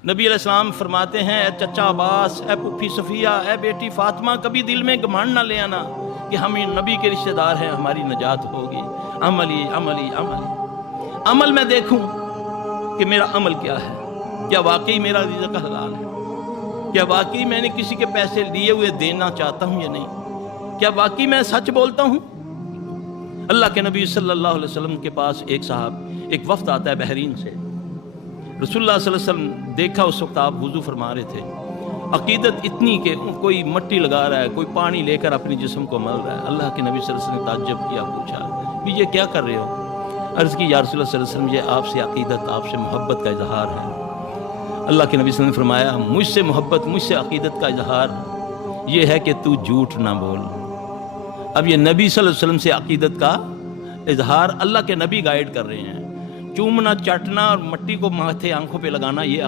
नबी अलैहिस्सलाम फरमाते हैं, ए चचा अब्बास, ए पुप्पी सफ़िया, ए बेटी फातिमा, कभी दिल में घमंड ना ले आना कि हम ये नबी के रिश्तेदार हैं, हमारी निजात होगी। अमली अमली अमली, अमल मैं देखूं कि मेरा अमल क्या है, क्या वाकई मेरा रिज़्क़ हलाल है, क्या वाकई मैंने किसी के पैसे लिए हुए देना चाहता हूं या नहीं, क्या वाकई मैं सच बोलता हूं। अल्लाह के नबी सल्लल्लाहु अलैहि वसल्लम के पास एक वफ्द आता है बहरीन से। रसूलुल्लाह सल्लल्लाहु अलैहि वसल्लम देखा, उस वक्त आप वुज़ू फरमा रहे थे, अकीदत इतनी कि कोई मट्टी लगा रहा है, कोई पानी लेकर अपने जिस्म को मल रहा है। अल्लाह के नबी सल्लल्लाहु अलैहि वसल्लम ने ताज्जुब किया, पूछा कि ये क्या कर रहे हो। अर्ज़ की, या रसूलल्लाह सल्लल्लाहु अलैहि वसल्लम, ये आपसे अकीदत, आपसे मोहब्बत का इजहार है। अल्लाह के नबी सल्लल्लाहु अलैहि वसल्लम ने फरमाया, मुझसे मोहब्बत, मुझसे अकीदत का इजहार ये है कि तू झूठ ना बोल। अब ये नबी सल्लल्लाहु अलैहि वसल्लम से अकीदत का इजहार अल्लाह के नबी गाइड कर रहे हैं। चूमना, चाटना और मट्टी को माथे आंखों पे लगाना, ये